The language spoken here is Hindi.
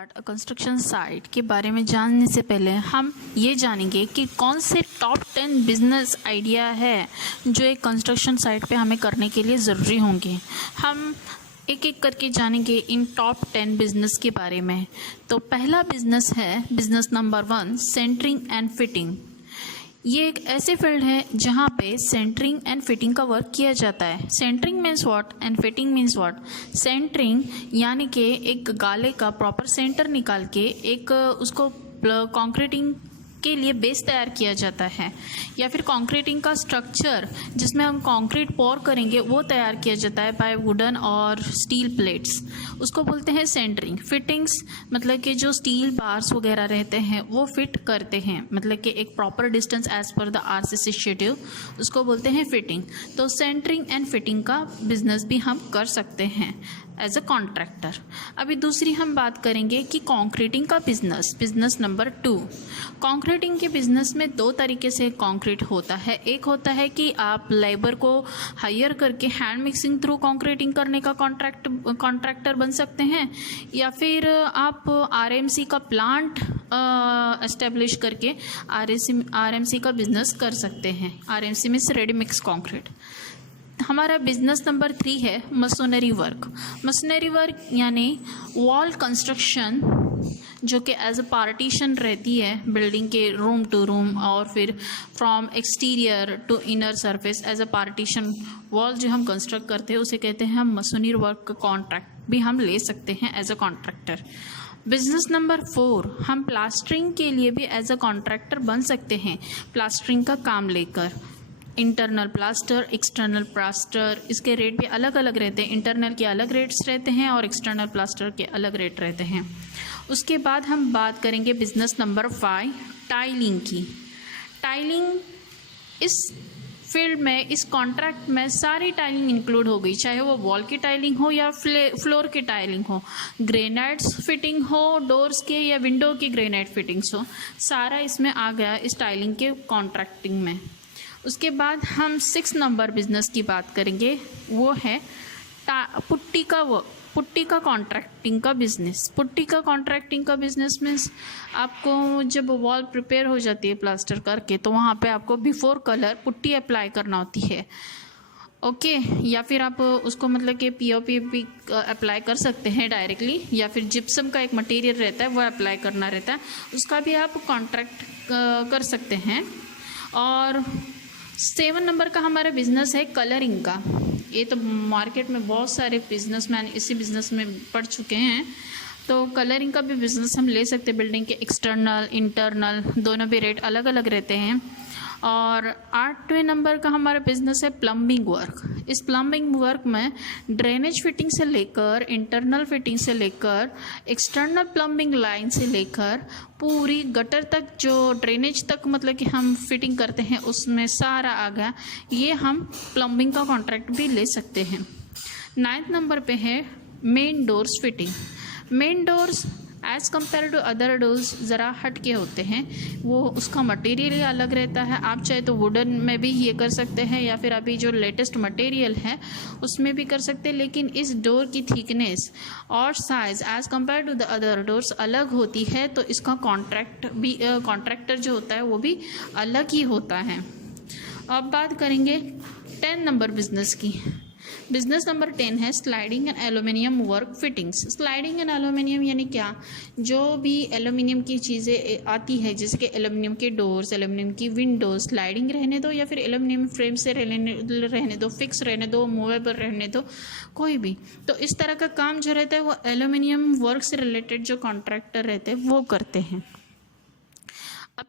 कंस्ट्रक्शन साइट के बारे में जानने से पहले हम ये जानेंगे कि कौन से टॉप 10 बिजनेस आइडिया है जो एक कंस्ट्रक्शन साइट पे हमें करने के लिए ज़रूरी होंगे। हम एक एक करके जानेंगे इन टॉप 10 बिजनेस के बारे में। तो पहला बिजनेस है business number 1, centring and fitting. ये एक ऐसे फील्ड है जहाँ पे सेंटरिंग एंड फिटिंग का वर्क किया जाता है। Centring means what and fitting means what. Centring यानी कि एक गाले का प्रॉपर सेंटर निकाल के एक उसको कंक्रीटिंग के लिए बेस तैयार किया जाता है, या फिर कंक्रीटिंग का स्ट्रक्चर जिसमें हम कंक्रीट पोर करेंगे वो तैयार किया जाता है बाय वुडन और स्टील प्लेट्स, उसको बोलते हैं सेंटरिंग। फिटिंग्स मतलब कि जो स्टील बार्स वगैरह रहते हैं वो फिट करते हैं, मतलब कि एक proper distance as per the RCC schedule, उसको बोलते हैं फिटिंग। तो सेंटरिंग एंड फिटिंग का बिजनेस भी हम कर सकते हैं एज अ कॉन्ट्रैक्टर। अभी दूसरी हम बात करेंगे कि कंक्रीटिंग का बिजनेस नंबर 2। कंक्रीटिंग के बिजनेस में दो तरीके से कंक्रीट होता है। एक होता है कि आप लेबर को हायर करके हैंड मिक्सिंग थ्रू कंक्रीटिंग करने का कॉन्ट्रैक्टर बन सकते हैं, या फिर आप आरएमसी का प्लांट एस्टेब्लिश करके आरएमसी का बिजनेस कर सकते हैं। RMC means ready mix concrete. हमारा बिजनेस नंबर 3 है मशीनरी वर्क। मशीनरी वर्क यानी वॉल कंस्ट्रक्शन, जो कि एज अ पार्टीशन रहती है बिल्डिंग के रूम टू रूम, और फिर from exterior to inner surface as a partition wall जो हम कंस्ट्रक्ट करते हैं उसे कहते हैं हम मशीनरी वर्क का कॉन्ट्रैक्ट भी हम ले सकते हैं as a contractor. Business number 4, हम प्लास्टरिंग के लिए भी एज अ कॉन्ट्रैक्टर बन सकते हैं, प्लास्टरिंग का काम लेकर। इंटरनल प्लास्टर, एक्सटर्नल प्लास्टर, इसके रेट भी अलग अलग रहते हैं। इंटरनल के अलग रेट्स रहते हैं और एक्सटर्नल प्लास्टर के अलग रेट रहते हैं। उसके बाद हम बात करेंगे बिजनेस नंबर 5, टाइलिंग की। टाइलिंग इस फील्ड में, इस कॉन्ट्रैक्ट में सारी टाइलिंग इंक्लूड हो गई, चाहे वो वॉल की टाइलिंग हो या फ्लोर की टाइलिंग हो, ग्रेनाइट्स फिटिंग हो डोर्स के या विंडो की ग्रेनाइट फिटिंग्स हो, सारा इसमें आ गया इस टाइलिंग के कॉन्ट्रैक्टिंग में। उसके बाद हम 6 नंबर बिजनेस की बात करेंगे, वो है पुट्टी का कॉन्ट्रैक्टिंग का बिजनेस। पुट्टी का कॉन्ट्रैक्टिंग का बिजनेस मीन्स आपको जब वॉल प्रिपेयर हो जाती है प्लास्टर करके, तो वहाँ पे आपको बिफोर कलर पुट्टी अप्लाई करना होती है, ओके। या फिर आप उसको मतलब कि पीओपी भी अप्लाई कर सकते हैं डायरेक्टली, या फिर जिप्सम का एक मटेरियल रहता है वो अप्लाई करना रहता है, उसका भी आप कॉन्ट्रैक्ट कर सकते हैं। और 7 नंबर का हमारा बिजनेस है कलरिंग का। ये तो मार्केट में बहुत सारे बिजनेसमैन इसी बिजनेस में पढ़ चुके हैं, तो कलरिंग का भी बिजनेस हम ले सकते हैं। बिल्डिंग के एक्सटर्नल इंटरनल दोनों भी रेट अलग अलग रहते हैं। और 8वें नंबर का हमारा बिजनेस है प्लम्बिंग वर्क। इस प्लम्बिंग वर्क में ड्रेनेज फिटिंग से लेकर, इंटरनल फिटिंग से लेकर, एक्सटर्नल प्लम्बिंग लाइन से लेकर पूरी गटर तक, जो ड्रेनेज तक मतलब कि हम फिटिंग करते हैं उसमें सारा आ गया। ये हम प्लम्बिंग का कॉन्ट्रैक्ट भी ले सकते हैं। 9th नंबर पे है main doors fitting. Main doors as compare to other doors ज़रा हट के होते हैं, वो उसका मटेरियल ही अलग रहता है। आप चाहे तो वुडन में भी ये कर सकते हैं, या फिर अभी जो लेटेस्ट मटेरियल है उसमें भी कर सकते हैं, लेकिन इस डोर की थिकनेस और size as compare to the other doors अलग होती है, तो इसका कॉन्ट्रैक्टर जो होता है वो भी अलग ही होता है। अब बात करेंगे 10 नंबर बिजनेस की। बिजनेस नंबर 10 है sliding and aluminium work fittings. Sliding and aluminium यानी क्या, जो भी एल्यूमिनियम की चीज़ें आती है, जैसे कि एल्यूमिनियम के डोर्स, एल्यूमिनियम की विंडोज, स्लाइडिंग रहने दो या फिर एल्यूमिनियम फ्रेम से रहने दो, फिक्स रहने दो, मूवेबल रहने दो, कोई भी, तो इस तरह का काम जो रहता है वो एल्यूमिनियम वर्क से रिलेटेड जो कॉन्ट्रैक्टर रहते हैं वो करते हैं। अब